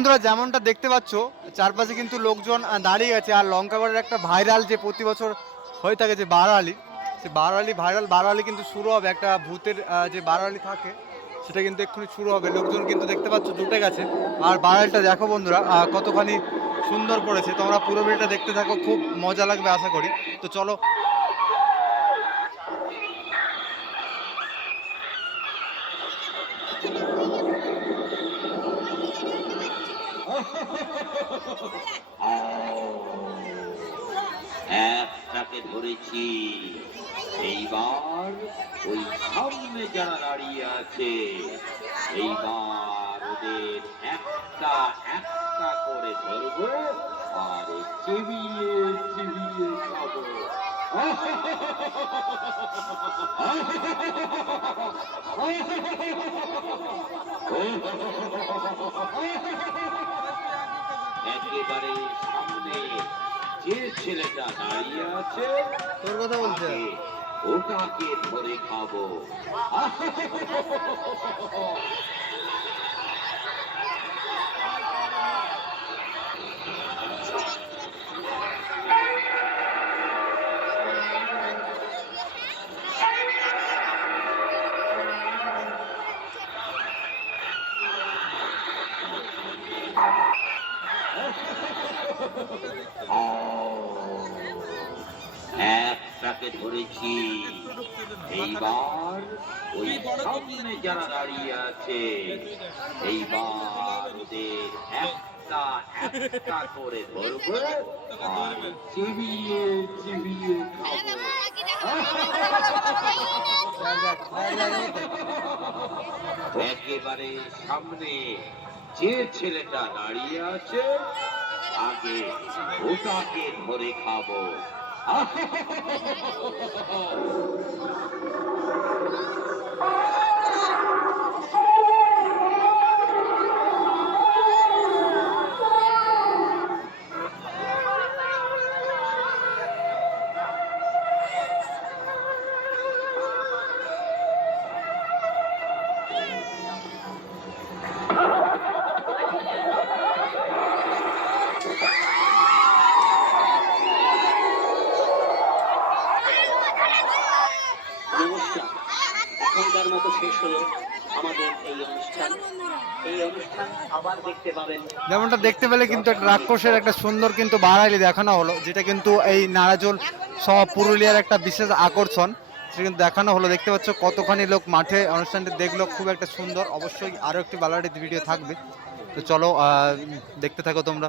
বন্ধুরা, যেমনটা দেখতে পাচ্ছ, চারপাশে কিন্তু লোকজন দাঁড়িয়ে আছে। আর লঙ্কাগড়ের একটা ভাইরাল যে প্রতি বছর হয়ে থাকে যে বারালি সে বারালি ভাইরাল বারালি কিন্তু শুরু হবে একটা ভূতের যে বারালি থাকে, সেটা কিন্তু এক্ষুনি শুরু হবে। লোকজন কিন্তু দেখতে পাচ্ছ জুটে গেছে। আর বারালিটা দেখো বন্ধুরা কতখানি সুন্দর করেছে তোমরা পুরো ভিডিওটা দেখতে থাকো, খুব মজা লাগবে আশা করি। তো চলো একটাকে ধরেছি। এইবার ওই সামনে যারা দাঁড়িয়ে আছে, এইবার ওদের একটা একটা করে ধরবো আর চিবিয়ে চিবিয়ে খাব। একেবারে সামনে যে ছেলেটা দাঁড়িয়ে আছে তোর কথা বলছে ওটাকে ধরে খাব একটাকে ধরেছি। এইবার ওই সামনে যারা দাঁড়িয়ে আছে, এইবার ওদের একটা একটা করে আর চিবিয়ে চিবিয়ে খাব। একেবারে সামনে যে ছেলেটা দাঁড়িয়ে আছে আগে ওটাকে ধরে খাব। এখনকার মতো শেষ হলো আমাদের এই অনুষ্ঠান। এই অনুষ্ঠান আবার দেখতে পাবেন। যেমনটা দেখতে পেলে কিন্তু একটা রাক্ষসের একটা সুন্দর কিন্তু বাড়াইলি দেখানো হলো, যেটা কিন্তু এই নারাজল সহ পুরুলিয়ার একটা বিশেষ আকর্ষণ। সেটা কিন্তু দেখানো হলো। দেখতে পাচ্ছ কতখানি লোক মাঠে অনুষ্ঠানটি দেখল, খুব একটা সুন্দর। অবশ্যই আরও একটি বালাটি ভিডিও থাকবে। তো চলো দেখতে থাকো তোমরা।